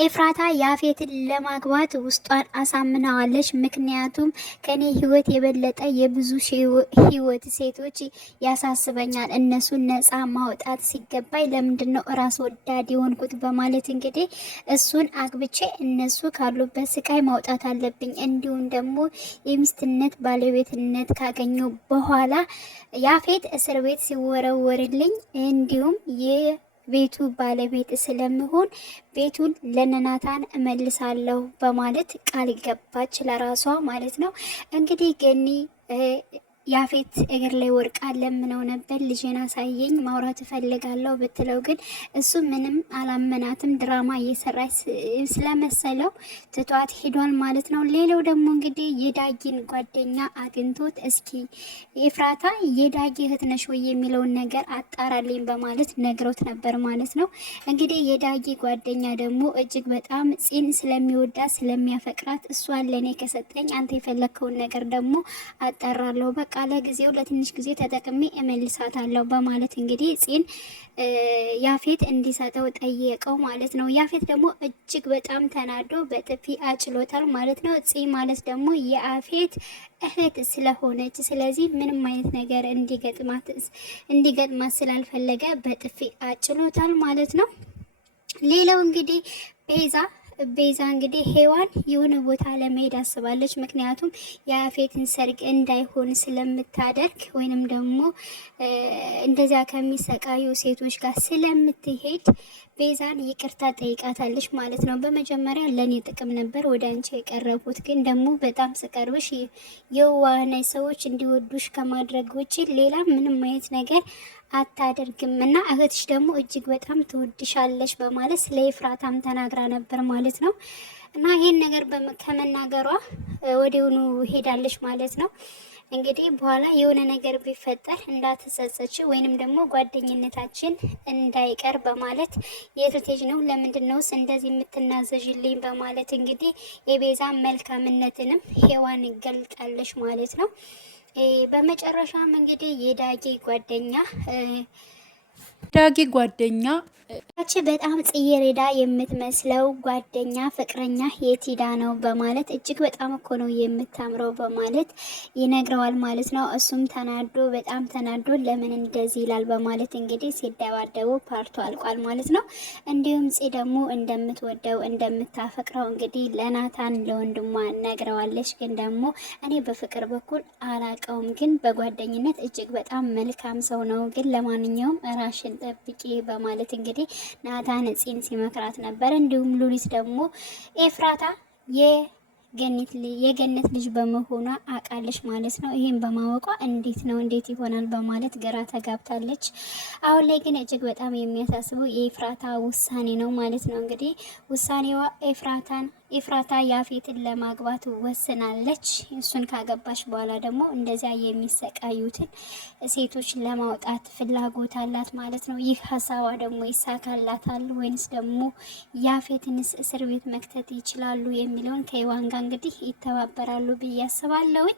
ኤፍራታ ያፌትን ለማግባት ውስጧን አሳምናዋለች። ምክንያቱም ከኔ ህይወት የበለጠ የብዙ ህይወት ሴቶች ያሳስበኛል፣ እነሱን ነፃ ማውጣት ሲገባኝ ለምንድነው ራስ ወዳድ የሆንኩት በማለት እንግዲህ እሱን አግብቼ እነሱ ካሉበት ስቃይ ማውጣት አለብኝ። እንዲሁም ደግሞ የሚስትነት ባለቤትነት ካገኘው በኋላ ያፌት እስር ቤት ሲወረወርልኝ እንዲሁም ቤቱ ባለቤት ስለምሆን ቤቱን ለነናታን እመልሳለሁ በማለት ቃል ገባች ለራሷ ማለት ነው። እንግዲህ ገኒ ያፌት እግር ላይ ወርቃ ለምነው ነበር፣ ልጄን አሳየኝ ማውራት እፈልጋለሁ ብትለው ግን እሱ ምንም አላመናትም። ድራማ እየሰራች ስለመሰለው ትቷት ሄዷል ማለት ነው። ሌላው ደግሞ እንግዲህ የዳጊን ጓደኛ አግኝቶት እስኪ ኤፍራታ የዳጊ እህት ነሽ ወይ የሚለውን ነገር አጣራልኝ በማለት ነግሮት ነበር ማለት ነው። እንግዲህ የዳጊ ጓደኛ ደግሞ እጅግ በጣም ፂን ስለሚወዳት ስለሚያፈቅራት እሷን ለኔ ከሰጠኝ አንተ የፈለከውን ነገር ደግሞ አጣራለሁ በቃ ለጊዜው ለትንሽ ጊዜ ተጠቅሜ እመልሳታለሁ በማለት እንግዲህ ፂን ያፌት እንዲሰጠው ጠየቀው ማለት ነው። ያፌት ደግሞ እጅግ በጣም ተናዶ በጥፊ አጭሎታል ማለት ነው። ፂ ማለት ደግሞ የያፌት እህት ስለሆነች ስለዚህ ምንም አይነት ነገር እንዲገጥማት ስላልፈለገ በጥፊ አጭሎታል ማለት ነው። ሌላው እንግዲህ ቤዛ እንግዲህ ሄዋን የሆነ ቦታ ለመሄድ አስባለች። ምክንያቱም የያፌትን ሰርግ እንዳይሆን ስለምታደርግ ወይንም ደግሞ እንደዚያ ከሚሰቃዩ ሴቶች ጋር ስለምትሄድ ቤዛን ይቅርታ ጠይቃታለች ማለት ነው። በመጀመሪያ ለኔ ጥቅም ነበር ወደ አንቺ የቀረቡት፣ ግን ደግሞ በጣም ስቀርብሽ የዋህና ሰዎች እንዲወዱሽ ከማድረግ ውጪ ሌላ ምንም አይነት ነገር አታደርግም እና እህትሽ ደግሞ እጅግ በጣም ትወድሻለች በማለት ስለ ኤፍራታም ተናግራ ነበር ማለት ነው። እና ይህን ነገር ከመናገሯ ወዲያውኑ ሄዳለች ማለት ነው። እንግዲህ በኋላ የሆነ ነገር ቢፈጠር እንዳትጸጸች ወይንም ደግሞ ጓደኝነታችን እንዳይቀር በማለት የትቴጅ ነው ለምንድነውስ እንደዚህ የምትናዘዥልኝ በማለት እንግዲህ የቤዛ መልካምነትንም ሄዋን ገልጣለች ማለት ነው። በመጨረሻም እንግዲህ የዳጊ ጓደኛ ያቺ በጣም ጽጌረዳ የምትመስለው ጓደኛ ፍቅረኛ የት ሄዳ ነው በማለት እጅግ በጣም እኮ ነው የምታምረው በማለት ይነግረዋል ማለት ነው። እሱም በጣም ተናዶ ለምን እንደዚህ ይላል በማለት እንግዲህ ሲደባደቡ ፓርቱ አልቋል ማለት ነው። እንዲሁም ጽ ደግሞ እንደምትወደው እንደምታፈቅረው እንግዲህ ለናታን ለወንድሟ ነግረዋለች። ግን ደግሞ እኔ በፍቅር በኩል አላቀውም፣ ግን በጓደኝነት እጅግ በጣም መልካም ሰው ነው፣ ግን ለማንኛውም ራሽን ጠብቂ በማለት እንግዲህ ናታን ፂን ሲመክራት ነበር። እንዲሁም ሉሊት ደግሞ ኤፍራታ የገነት ልጅ በመሆኗ አቃለች ማለት ነው። ይሄን በማወቋ እንዴት ይሆናል በማለት ግራ ተጋብታለች። አሁን ላይ ግን እጅግ በጣም የሚያሳስበው የኤፍራታ ውሳኔ ነው ማለት ነው። እንግዲህ ውሳኔዋ ኤፍራታ ያፌትን ለማግባት ወስናለች። እሱን ካገባች በኋላ ደግሞ እንደዚያ የሚሰቃዩትን ሴቶች ለማውጣት ፍላጎት አላት ማለት ነው። ይህ ሀሳቧ ደግሞ ይሳካላታል ወይንስ ደግሞ ያፌትንስ እስር ቤት መክተት ይችላሉ የሚለውን ከይዋን ጋር እንግዲህ ይተባበራሉ ብዬ አስባለሁኝ።